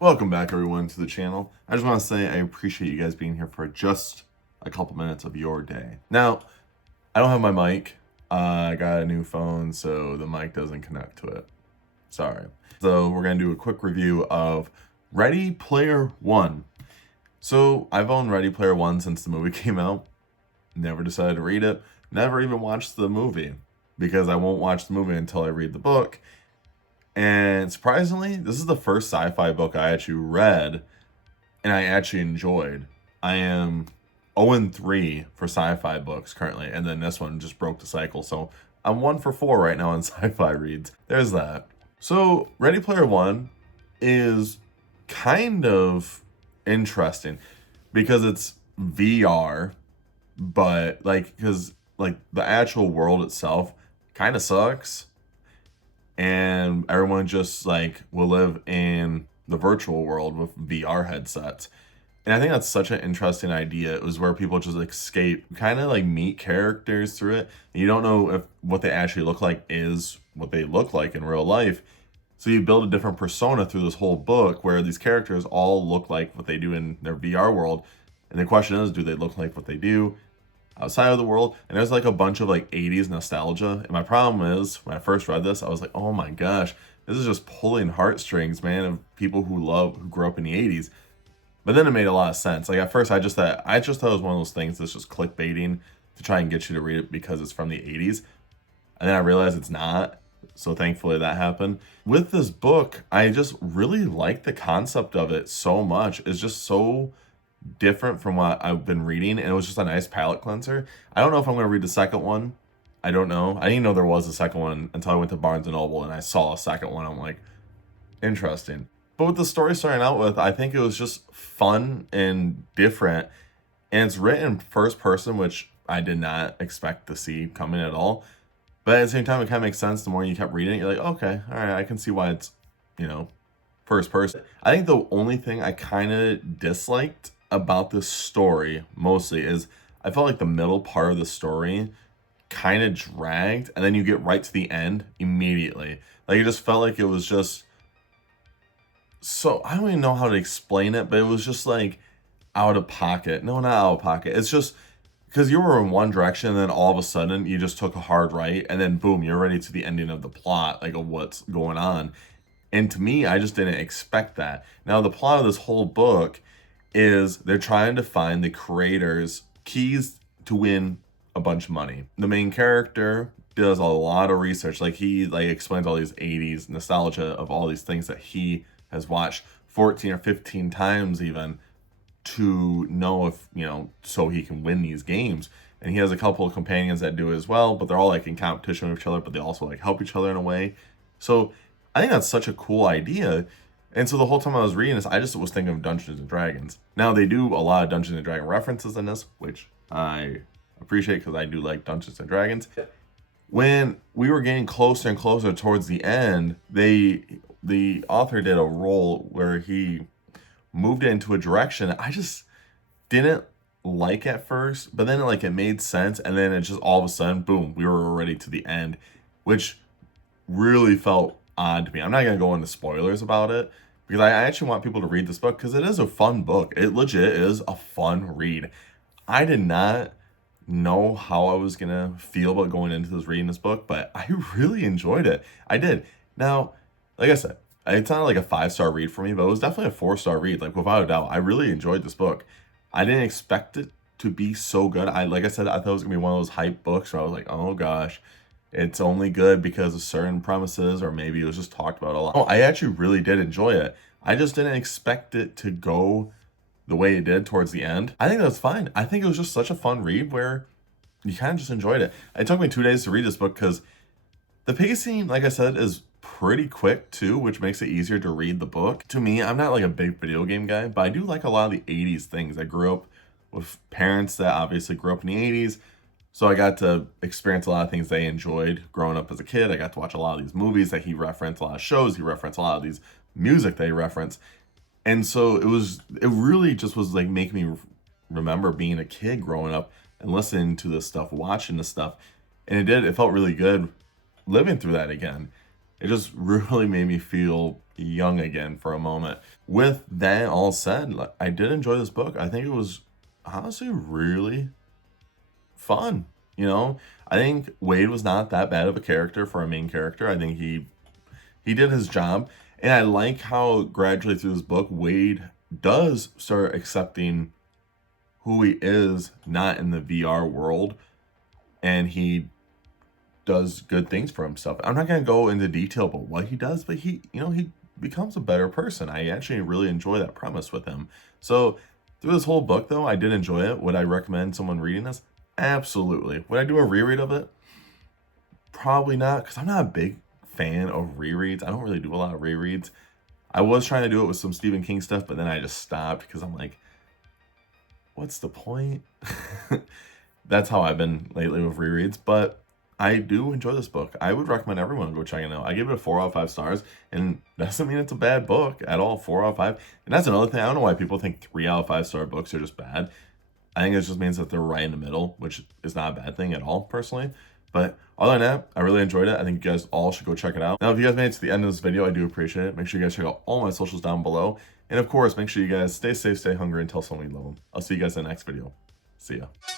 Welcome back, everyone, to the channel. I just want to say I appreciate you guys being here for just a couple minutes of your day. Now, I don't have my mic. I got a new phone, so the mic doesn't connect to it. Sorry. So we're going to do a quick review of Ready Player One. So I've owned Ready Player One since the movie came out. Never decided to read it. Never even watched the movie because I won't watch the movie until I read the book. And surprisingly, this is the first sci-fi book I actually read and I actually enjoyed. I am 0-3 for sci-fi books currently, and then this one just broke the cycle. So I'm 1 for 4 right now in sci-fi reads. There's that. So Ready Player One is kind of interesting because it's VR, but because the actual world itself kind of sucks, and everyone just will live in the virtual world with VR headsets. And I think that's such an interesting idea. It was where people just escape, kind of meet characters through it. And you don't know if what they actually look like is what they look like in real life. So you build a different persona through this whole book where these characters all look like what they do in their VR world. And the question is, do they look like what they do outside of the world? And there's a bunch of 80s nostalgia. And my problem is, when I first read this, I was like, oh my gosh, this is just pulling heartstrings, man, of people who grew up in the 80s. But then it made a lot of sense. At first I just thought it was one of those things that's just clickbaiting to try and get you to read it because it's from the 80s. And then I realized it's not. So thankfully that happened. With this book, I just really like the concept of it so much. It's just so different from what I've been reading, and it was just a nice palate cleanser. I don't know if I'm going to read the second one. I don't know. I didn't know there was a second one until I went to Barnes & Noble and I saw a second one. I'm like, interesting. But with the story starting out with, I think it was just fun and different. And it's written first person, which I did not expect to see coming at all. But at the same time, it kind of makes sense. The more you kept reading it, you're like, okay, all right, I can see why it's, first person. I think the only thing I kind of disliked about this story mostly is I felt like the middle part of the story kind of dragged, and then you get right to the end immediately. It just felt like it was just so, I don't even know how to explain it, but it was just out of pocket. No, not out of pocket. It's just because you were in one direction and then all of a sudden you just took a hard right and then boom, you're ready to the ending of the plot, of what's going on. And to me, I just didn't expect that. Now, the plot of this whole book is they're trying to find the creators' keys to win a bunch of money. The main character does a lot of research. He explains all these 80s nostalgia of all these things that he has watched 14 or 15 times even to know if, so he can win these games. And he has a couple of companions that do it as well, but they're all in competition with each other, but they also help each other in a way. So I think that's such a cool idea. And so the whole time I was reading this, I just was thinking of Dungeons and Dragons. Now they do a lot of Dungeons and Dragons references in this, which I appreciate because I do like Dungeons and Dragons. When we were getting closer and closer towards the end, the author did a roll where he moved it into a direction I just didn't like at first, but then it made sense, and then it just all of a sudden, boom, we were already to the end, which really felt odd to me. I'm not gonna go into spoilers about it because I actually want people to read this book because it is a fun book. It legit is a fun read. I did not know how I was gonna feel about going into reading this book, but I really enjoyed it. I did. Now, like I said, it's not a 5-star read for me, but it was definitely a 4-star read, without a doubt. I really enjoyed this book. I didn't expect it to be so good. Like I said, I thought it was gonna be one of those hype books where I was like, oh gosh, it's only good because of certain premises, or maybe it was just talked about a lot. Oh, I actually really did enjoy it. I just didn't expect it to go the way it did towards the end. I think that's fine. I think it was just such a fun read where you kind of just enjoyed it. It took me 2 days to read this book because the pacing, like I said, is pretty quick too, which makes it easier to read the book. To me, I'm not a big video game guy, but I do like a lot of the 80s things. I grew up with parents that obviously grew up in the 80s. So I got to experience a lot of things they enjoyed growing up as a kid. I got to watch a lot of these movies that he referenced, a lot of shows he referenced, a lot of these music they referenced. And so it really just was making me remember being a kid growing up and listening to this stuff, watching this stuff. And it felt really good living through that again. It just really made me feel young again for a moment. With that all said, like, I did enjoy this book. I think it was honestly really fun. You know, I think Wade was not that bad of a character for a main character. I think he did his job, and I like how gradually through this book Wade does start accepting who he is, not in the VR world, and he does good things for himself. I'm not going to go into detail about what he does, but he becomes a better person. I actually really enjoy that premise with him. So through this whole book, though, I did enjoy it. Would I recommend someone reading this? Absolutely. Would I do a reread of it? Probably not, because I'm not a big fan of rereads. I don't really do a lot of rereads. I was trying to do it with some Stephen King stuff, but then I just stopped because I'm like, what's the point? That's how I've been lately with rereads, but I do enjoy this book. I would recommend everyone go check it out. I give it a 4 out of 5 stars, and that doesn't mean it's a bad book at all. 4 out of 5. And that's another thing. I don't know why people think 3 out of 5 star books are just bad. I think it just means that they're right in the middle, which is not a bad thing at all, personally. But other than that, I really enjoyed it. I think you guys all should go check it out. Now, if you guys made it to the end of this video, I do appreciate it. Make sure you guys check out all my socials down below. And of course, make sure you guys stay safe, stay hungry, and tell someone you love them. I'll see you guys in the next video. See ya.